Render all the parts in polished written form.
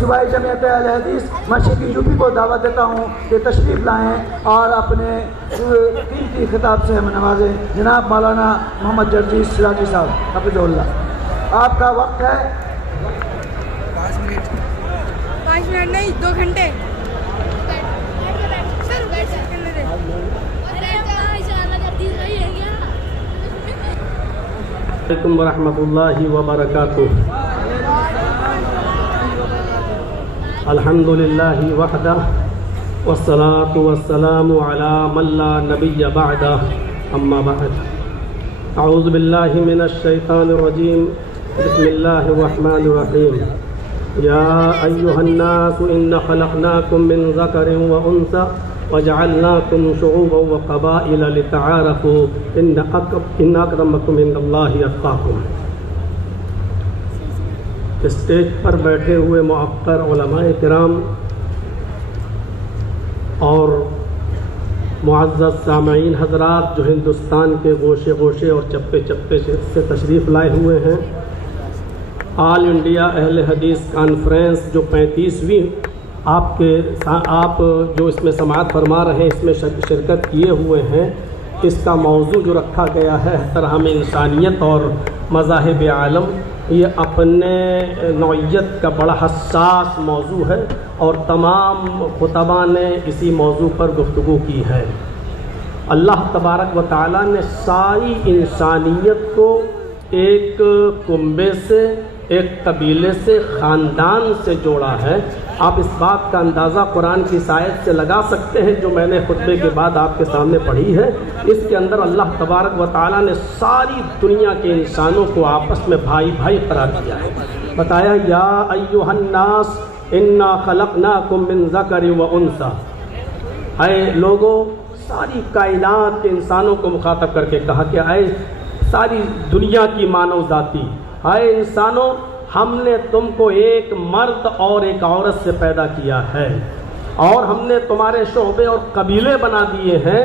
صوبائی جمعیت اہل حدیث مشرقی یوپی کو دعوت دیتا ہوں کہ تشریف لائیں اور اپنے قیمتی خطاب سے ہمیں نوازیں۔ جناب مولانا محمد جرجیس سراجی صاحب حفظہ اللہ، آپ کا وقت ہے 5 منٹ نہیں 2 گھنٹے۔ علیکم ورحمۃ اللہ وبرکاتہ۔ الحمد للہ وحدہ والصلاة والسلام علی من لا نبی بعدہ، اما بعد۔ اعوذ باللہ من الشیطان الرجیم، بسم اللہ الرحمن الرحیم۔ یا ایہا الناس ان خلقناکم من ذکر وانثی وجعلناکم شعوبا وقبائل لتعارفوا ان اکرمکم عند اللہ اتقاکم۔ اسٹیج پر بیٹھے ہوئے معقر علماء کرام اور معزز سامعین حضرات جو ہندوستان کے گوشے گوشے اور چپے چپے سے تشریف لائے ہوئے ہیں، آل انڈیا اہل حدیث کانفرنس جو 35ویں آپ جو اس میں سماعت فرما رہے ہیں، اس میں شرکت کیے ہوئے ہیں، اس کا موضوع جو رکھا گیا ہے احترام انسانیت اور مذاہب عالم، یہ اپنے نوعیت کا بڑا حساس موضوع ہے اور تمام خطباء نے اسی موضوع پر گفتگو کی ہے۔ اللہ تبارک و تعالیٰ نے ساری انسانیت کو ایک کنبے سے، ایک قبیلے سے، خاندان سے جوڑا ہے۔ آپ اس بات کا اندازہ قرآن کی اس آیت سے لگا سکتے ہیں جو میں نے خطبے کے بعد آپ کے سامنے پڑھی ہے۔ اس کے اندر اللہ تبارک و تعالیٰ نے ساری دنیا کے انسانوں کو آپس میں بھائی بھائی قرار دیا ہے۔ بتایا یا ایھا الناس انا خلقناکم من ذکر و انثی، اے لوگوں، ساری کائنات کے انسانوں کو مخاطب کر کے کہا کہ اے ساری دنیا کی مانو ذاتی، اے انسانوں، ہم نے تم کو ایک مرد اور ایک عورت سے پیدا کیا ہے اور ہم نے تمہارے شعبے اور قبیلے بنا دیے ہیں،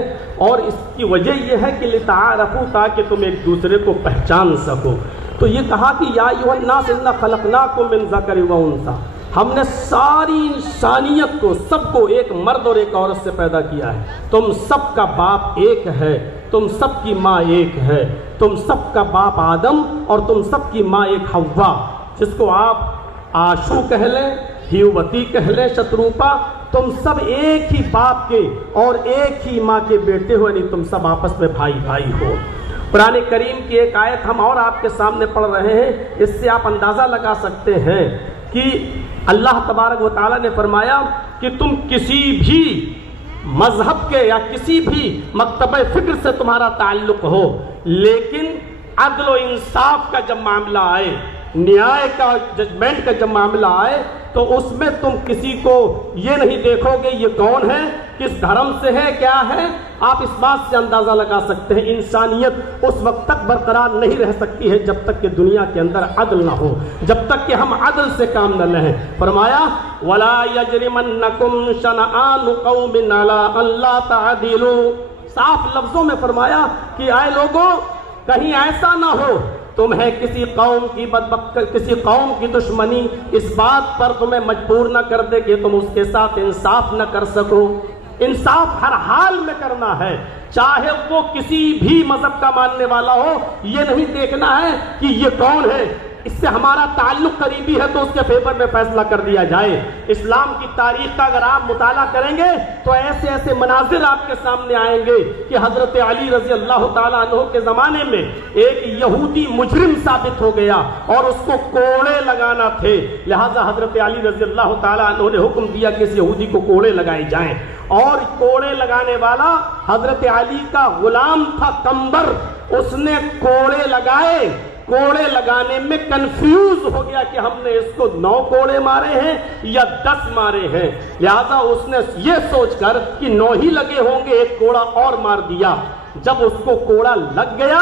اور اس کی وجہ یہ ہے کہ لتعارفوا، تاکہ تم ایک دوسرے کو پہچان سکو۔ تو یہ کہا کہ یا ایھا الناس انا خلقناکم من ذکر و انثی، ہم نے ساری انسانیت کو، سب کو ایک مرد اور ایک عورت سے پیدا کیا ہے۔ تم سب کا باپ ایک ہے، تم سب کی ماں ایک ہے، تم سب کا باپ آدم اور تم سب کی ماں ایک حوا، جس کو آپ آشو کہہ لیں، ہیووتی کہہ لیں، شتروپا، تم سب ایک ہی باپ کے اور ایک ہی ماں کے بیٹے ہو، یعنی تم سب آپس میں بھائی بھائی ہو۔ قرآن کریم کی ایک آیت ہم اور آپ کے سامنے پڑھ رہے ہیں، اس سے آپ اندازہ لگا سکتے ہیں کہ اللہ تبارک و تعالیٰ نے فرمایا کہ تم کسی بھی مذہب کے یا کسی بھی مکتبہ فکر سے تمہارا تعلق ہو، لیکن عدل و انصاف کا جب معاملہ آئے، نیائے کا، ججمنٹ کا جب معاملہ آئے، تو اس میں تم کسی کو یہ نہیں دیکھو گے یہ کون ہے، کس دھرم سے ہے، کیا ہے۔ آپ اس بات سے اندازہ لگا سکتے ہیں انسانیت اس وقت تک برقرار نہیں رہ سکتی ہے جب تک کہ دنیا کے اندر عدل نہ ہو، جب تک کہ ہم عدل سے کام نہ لیں۔ فرمایا وَلَا يَجْرِمَنَّكُمْ شَنَآنُ قَوْمٍ عَلَىٰ أَلَّا تَعْدِلُوا، صاف لفظوں میں فرمایا کہ اے لوگوں، کہیں ایسا نہ ہو تمہیں کسی قوم کی دشمنی اس بات پر تمہیں مجبور نہ کر دے کہ تم اس کے ساتھ انصاف نہ کر سکو۔ انصاف ہر حال میں کرنا ہے، چاہے وہ کسی بھی مذہب کا ماننے والا ہو۔ یہ نہیں دیکھنا ہے کہ یہ کون ہے، اس سے ہمارا تعلق قریبی ہے تو اس کے فیور میں فیصلہ کر دیا جائے۔ اسلام کی تاریخ کا اگر آپ مطالعہ کریں گے تو ایسے ایسے مناظر آپ کے سامنے آئیں گے کہ حضرت علی رضی اللہ تعالیٰ عنہ کے زمانے میں ایک یہودی مجرم ثابت ہو گیا اور اس کو کوڑے لگانا تھے، لہٰذا حضرت علی رضی اللہ تعالیٰ عنہ نے حکم دیا کہ اس یہودی کو کوڑے لگائے جائیں، اور کوڑے لگانے والا حضرت علی کا غلام تھا قمبر، اس نے کوڑے لگائے، کوڑے لگانے میں کنفیوز ہو گیا کہ ہم نے اس کو 9 کوڑے مارے ہیں یا 10 مارے ہیں، لہذا اس نے یہ سوچ کر کہ 9 ہی لگے ہوں گے، ایک کوڑا اور مار دیا۔ جب اس کو کوڑا لگ گیا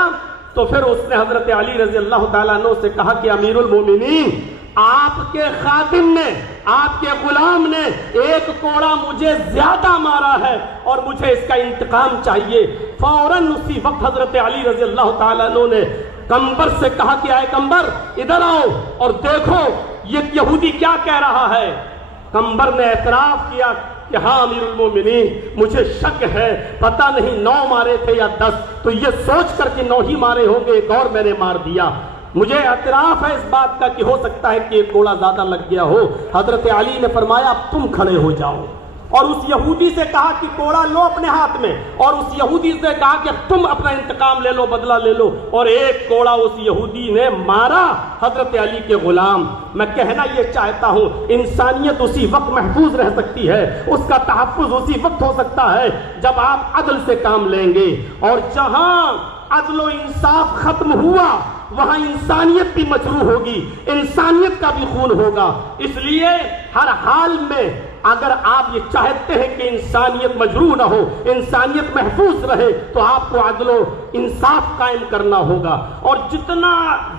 تو پھر اس نے حضرت علی رضی اللہ تعالیٰ عنہ سے کہا کہ امیر المومنین، آپ کے خادم نے، آپ کے غلام نے ایک کوڑا مجھے زیادہ مارا ہے اور مجھے اس کا انتقام چاہیے۔ فوراً اسی وقت حضرت علی رضی اللہ تعالیٰ عنہ نے قمبر سے کہا کہ اے قمبر ادھر آؤ اور دیکھو یہ یہودی کیا کہہ رہا ہے؟ قنبر نے اعتراف کیا کہ ہاں امیر المومنین مجھے شک ہے، پتہ نہیں 9 مارے تھے یا 10، تو یہ سوچ کر کہ 9 ہی مارے ہوں گے، ایک اور میں نے مار دیا۔ مجھے اعتراف ہے اس بات کا کہ ہو سکتا ہے کہ ایک گولا زیادہ لگ گیا ہو۔ حضرت علی نے فرمایا اب تم کھڑے ہو جاؤ، اور اس یہودی سے کہا کہ کوڑا لو اپنے ہاتھ میں، اور اس یہودی سے کہا کہ تم اپنا انتقام لے لو، بدلہ لے لو، اور ایک کوڑا اس یہودی نے مارا حضرت علی کے غلام۔ میں کہنا یہ چاہتا ہوں انسانیت اسی وقت محفوظ رہ سکتی ہے، اس کا تحفظ اسی وقت ہو سکتا ہے جب آپ عدل سے کام لیں گے، اور جہاں عدل و انصاف ختم ہوا وہاں انسانیت بھی مجروح ہوگی، انسانیت کا بھی خون ہوگا۔ اس لیے ہر حال میں اگر آپ یہ چاہتے ہیں کہ انسانیت مجروح نہ ہو، انسانیت محفوظ رہے، تو آپ کو عدل و انصاف قائم کرنا ہوگا، اور جتنا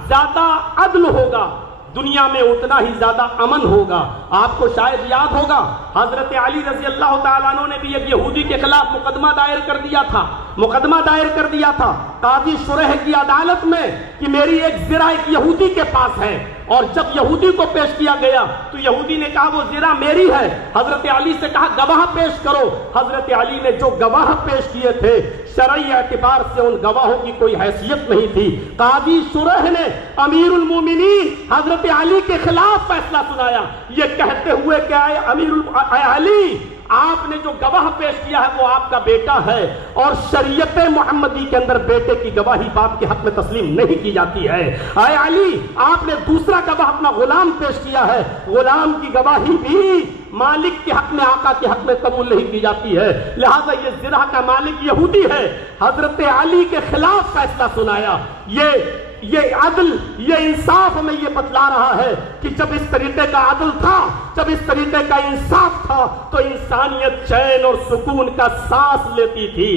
زیادہ عدل ہوگا دنیا میں اتنا ہی زیادہ امن ہوگا۔ آپ کو شاید یاد ہوگا حضرت علی رضی اللہ تعالیٰ عنہ نے بھی ایک یہودی کے خلاف مقدمہ دائر کر دیا تھا قاضی شریح کی عدالت میں کہ میری ایک زرہ ایک یہودی کے پاس ہے، اور جب یہودی کو پیش کیا گیا تو یہودی نے کہا وہ زرہ میری ہے۔ حضرت علی سے کہا گواہ پیش کرو۔ حضرت علی نے جو گواہ پیش کیے تھے شرعی اعتبار سے ان گواہوں کی کوئی حیثیت نہیں تھی۔ قاضی شریح نے امیر المومنین حضرت علی کے خلاف فیصلہ سنایا، یہ کہتے ہوئے کہ اے علی، آپ نے جو گواہ پیش کیا ہے وہ آپ کا بیٹا ہے، اور شریعت محمدی کے اندر بیٹے کی گواہی باپ کے حق میں تسلیم نہیں کی جاتی ہے۔ اے علی، آپ نے دوسرا گواہ اپنا غلام پیش کیا ہے، غلام کی گواہی بھی مالک کے حق میں، آقا کے حق میں قبول نہیں کی جاتی ہے، لہذا یہ زرہ کا مالک یہودی ہے۔ حضرت علی کے خلاف فیصلہ سنایا۔ یہ عدل، یہ انصاف ہمیں یہ بتلا رہا ہے کہ جب اس طریقے کا عدل تھا، جب اس طریقے کا انصاف تھا، تو انسانیت چین اور سکون کا سانس لیتی تھی۔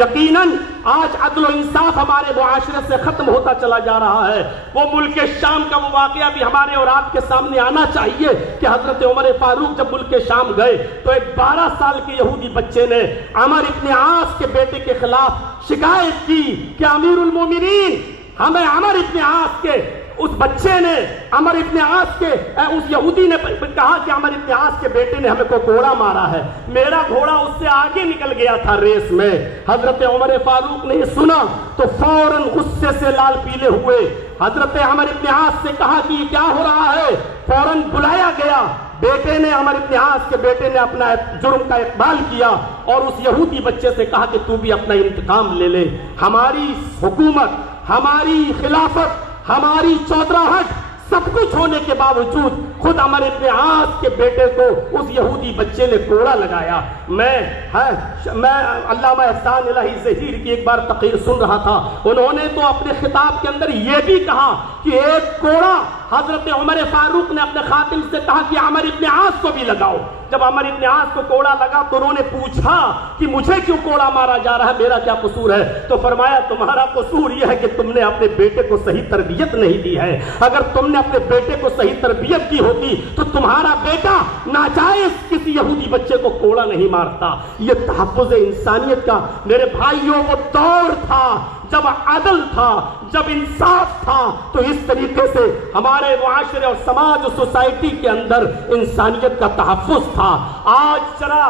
یقیناً آج عدل و انصاف ہمارے معاشرے سے ختم ہوتا چلا جا رہا ہے۔ وہ ملک شام کا وہ واقعہ بھی ہمارے اور آپ کے سامنے آنا چاہیے کہ حضرت عمر فاروق جب ملک شام گئے تو ایک 12 سال کے یہودی بچے نے عمر ابن عاص کے بیٹے کے خلاف شکایت کی کہ امیر المومنین، ہمیں عمر ابن عاص کے اس بچے نے، عمر ابن عاص کے اس یہودی نے کہا کہ عمر ابن عاص کے بیٹے نے ہمیں کو گھوڑا مارا ہے، میرا گھوڑا اس سے آگے نکل گیا تھا ریس میں۔ حضرت عمر فاروق نے یہ سنا تو فوراً غصے سے لال پیلے ہوئے حضرت عمر ابن عاص سے کہا کہ یہ کیا ہو رہا ہے؟ فوراً بلایا گیا۔ بیٹے نے، عمر ابن عاص کے بیٹے نے اپنا جرم کا اقبال کیا اور اس یہودی بچے سے کہا کہ تو بھی اپنا انتقام لے لے۔ ہماری حکومت، ہماری خلافت، ہماری چودراہٹ، سب کچھ ہونے کے باوجود خود عمر ابن عاص کے بیٹے کو اس یہودی بچے نے کوڑا لگایا۔ میں علامہ احسان الہی ظہیر کی ایک بار تقریر سن رہا تھا، انہوں نے تو اپنے خطاب کے اندر یہ بھی کہا کہ ایک کوڑا حضرت عمر فاروق نے اپنے خاتم سے کہا کہ عمر ابن عاص کو بھی لگاؤ۔ جب عمر ابن عاص کو کوڑا لگا تو انہوں نے پوچھا کہ مجھے کیوں کوڑا مارا جا رہا ہے، میرا کیا قصور ہے؟ تو فرمایا تمہارا قصور یہ ہے کہ تم نے اپنے بیٹے کو صحیح تربیت نہیں دی ہے۔ اگر تم نے اپنے بیٹے کو صحیح تربیت کی ہوتی تو تمہارا بیٹا ناجائز کسی یہودی بچے کو کوڑا نہیں مارتا۔ یہ تحفظ انسانیت کا میرے بھائیوں وہ دور تھا جب عدل تھا، جب انصاف تھا، تو اس طریقے سے ہمارے معاشرے اور سماج اور سوسائٹی کے اندر انسانیت کا تحفظ تھا۔ آج ذرا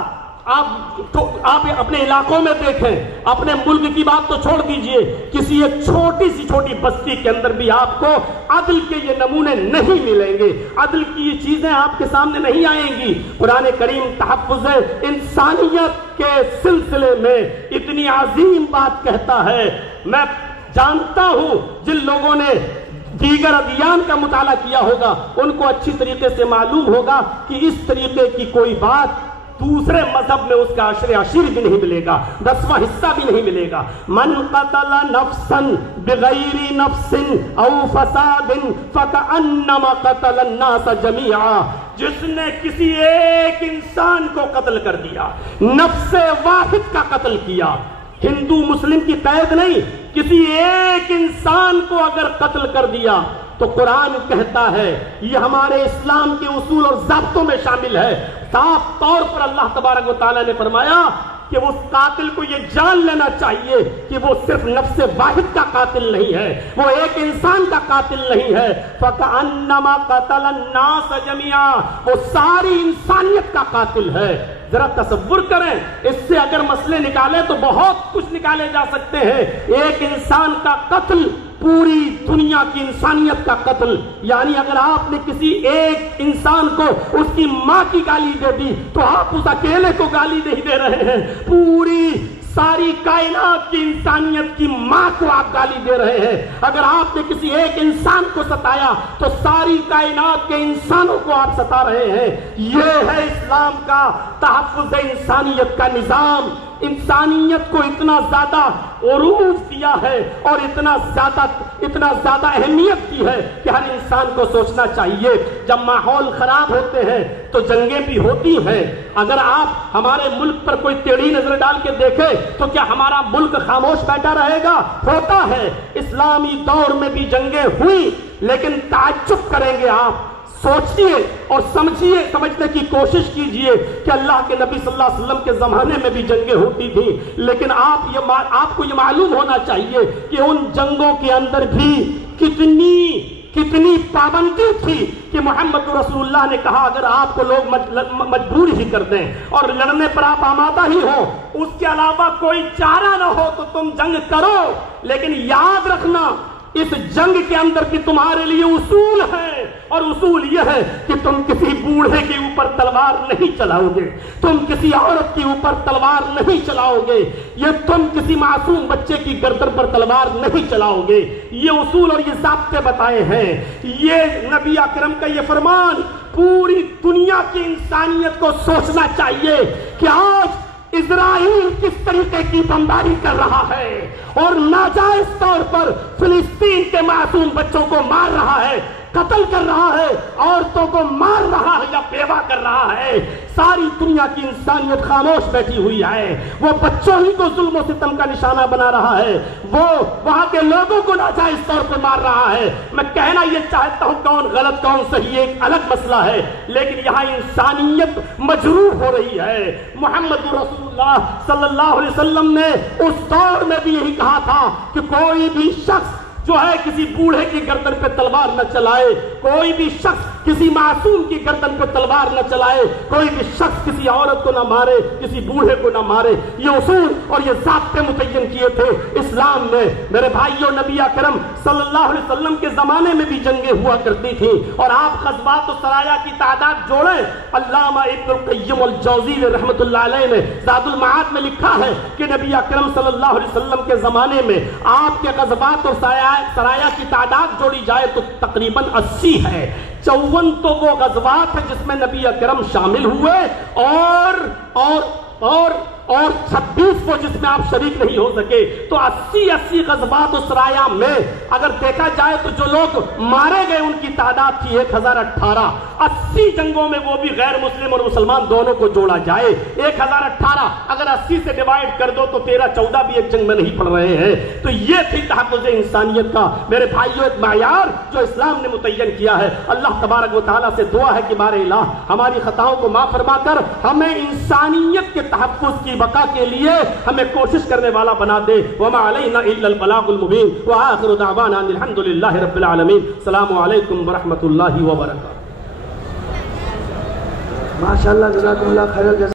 آپ اپنے علاقوں میں دیکھیں، اپنے ملک کی بات تو چھوڑ دیجئے، کسی ایک چھوٹی بستی کے اندر بھی آپ کو عدل کے یہ نمونے نہیں ملیں گے، عدل کی یہ چیزیں آپ کے سامنے نہیں آئیں گی۔ قرآن کریم تحفظ انسانیت کے سلسلے میں اتنی عظیم بات کہتا ہے۔ میں جانتا ہوں جن لوگوں نے دیگر ادیان کا مطالعہ کیا ہوگا ان کو اچھی طریقے سے معلوم ہوگا کہ اس طریقے کی کوئی بات دوسرے مذہب میں اس کا عشر عشیر بھی نہیں ملے گا، 10واں حصہ بھی نہیں ملے گا۔ من قتل نفسا بغیر نفس او فساد فکأنما قتل الناس جميعا، جس نے کسی ایک انسان کو قتل کر دیا، نفس واحد کا قتل کیا، ہندو مسلم کی قید نہیں، کسی ایک انسان کو اگر قتل کر دیا تو قرآن کہتا ہے، یہ ہمارے اسلام کے اصول اور ضابطوں میں شامل ہے، صاف طور پر اللہ تبارک و تعالیٰ نے فرمایا کہ اس قاتل کو یہ جان لینا چاہیے کہ وہ صرف نفس واحد کا قاتل نہیں ہے، وہ ایک انسان کا قاتل نہیں ہے۔ فَكَأَنَّمَا قَتَلَ النَّاسَ جَمِيعًا، وہ ساری انسانیت کا قاتل ہے۔ ذرا تصور کریں، اس سے اگر مسئلے نکالے تو بہت کچھ نکالے جا سکتے ہیں۔ ایک انسان کا قتل پوری دنیا کی انسانیت کا قتل، یعنی اگر آپ نے کسی ایک انسان کو اس کی ماں کی گالی دے دی تو آپ اس اکیلے کو گالی نہیں دے رہے ہیں، پوری ساری کائنات کی انسانیت کی ماں کو آپ گالی دے رہے ہیں۔ اگر آپ نے کسی ایک انسان کو ستایا تو ساری کائنات کے انسانوں کو آپ ستا رہے ہیں۔ یہ ہے اسلام کا تحفظ انسانیت کا نظام۔ انسانیت کو اتنا زیادہ عروج دیا ہے اور اتنا زیادہ اہمیت کی ہے کہ ہر انسان کو سوچنا چاہیے، جب ماحول خراب ہوتے ہیں تو جنگیں بھی ہوتی ہیں۔ اگر آپ ہمارے ملک پر کوئی ٹیڑھی نظر ڈال کے دیکھیں تو کیا ہمارا ملک خاموش بیٹھا رہے گا؟ ہوتا ہے۔ اسلامی دور میں بھی جنگیں ہوئی، لیکن تعجب کریں گے آپ، سوچئے اور سمجھنے کی کوشش کیجئے کہ اللہ کے نبی صلی اللہ علیہ وسلم کے زمانے میں بھی جنگیں ہوتی تھیں، لیکن آپ کو یہ معلوم ہونا چاہیے کہ ان جنگوں کے اندر بھی کتنی پابندی تھی کہ محمد رسول اللہ نے کہا اگر آپ کو لوگ مجبور ہی کر دیں اور لڑنے پر آپ آمادہ ہی ہو، اس کے علاوہ کوئی چارہ نہ ہو تو تم جنگ کرو، لیکن یاد رکھنا اس جنگ کے اندر بھی تمہارے لیے اصول ہے، اور اصول یہ ہے کہ تم کسی بوڑھے کے اوپر تلوار نہیں چلاؤ گے، تم کسی عورت کے اوپر تلوار نہیں چلاؤ گے، یہ تم کسی معصوم بچے کی گردن پر تلوار نہیں چلاؤ گے۔ یہ اصول اور یہ ضابطے بتائے ہیں۔ یہ نبی اکرم کا یہ فرمان پوری دنیا کی انسانیت کو سوچنا چاہیے کہ آج اسرائیل کس طریقے کی بمباری کر رہا ہے اور ناجائز طور پر فلسطین کے معصوم بچوں کو مار رہا ہے، قتل کر رہا ہے، عورتوں کو مار رہا ہے یا بیوہ کر رہا ہے۔ ساری دنیا کی انسانیت خاموش بیٹھی ہوئی ہے۔ وہ بچوں ہی کو ظلم و ستم کا نشانہ بنا رہا ہے، وہ وہاں کے لوگوں کو ناجائز طور پر مار رہا ہے۔ میں کہنا یہ چاہتا ہوں کون غلط کون صحیح ایک الگ مسئلہ ہے، لیکن یہاں انسانیت مجروح ہو رہی ہے۔ محمد رسول اللہ صلی اللہ علیہ وسلم نے اس دور میں بھی یہی کہا تھا کہ کوئی بھی شخص جو ہے کسی بوڑھے کی گردن پہ تلوار نہ چلائے، کوئی بھی شخص کسی معصوم کی گردن پہ تلوار نہ چلائے، کوئی بھی شخص کسی عورت کو نہ مارے، کسی بوڑھے کو نہ مارے۔ یہ اصول اور یہ ضابطے متعین کیے تھے اسلام نے۔ میرے بھائیوں، نبی اکرم صلی اللہ علیہ وسلم کے زمانے میں بھی جنگیں ہوا کرتی تھیں، اور آپ غزوات و سرایا کی تعداد جوڑیں۔ علامہ ابن القیم الجوزی رحمۃ اللہ علیہ نے زاد المعاد میں لکھا ہے کہ نبی اکرم صلی اللہ علیہ وسلم کے زمانے میں آپ کے غزوات اور سرایا کی تعداد جوڑی جائے تو تقریباً 80 ہے۔ 54 تو وہ غزوات ہیں جس میں نبی اکرم شامل ہوئے، اور 26 وہ جس میں آپ شریک نہیں ہو سکے۔ تو 80 غزوات و سرایا میں اگر دیکھا جائے تو جو لوگ مارے گئے ان کی تعداد تھی 1018۔ 80 جنگوں میں وہ بھی غیر مسلم اور مسلمان دونوں کو جوڑا جائے 1018، اگر 80 سے ڈیوائیڈ کر دو تو 13-14 بھی ایک جنگ میں نہیں پڑ رہے ہیں۔ تو یہ تھی تحفظ انسانیت کا میرے بھائیوں ایک معیار جو اسلام نے متعین کیا ہے۔ اللہ تبارک و تعالیٰ سے دعا ہے کہ بار الہ ہماری خطاؤں کو معاف فرما کر ہمیں انسانیت کے تحفظ کی بقا کے لیے ہمیں کوشش کرنے والا بنا دے۔ وما علینا الا البلاغ المبین، وآخر دعوانا ان الحمد للہ رب العالمین۔ السلام علیکم ورحمۃ اللہ وبرکاتہ۔ ماشاء اللہ، جزاکم اللہ خیر الجزا۔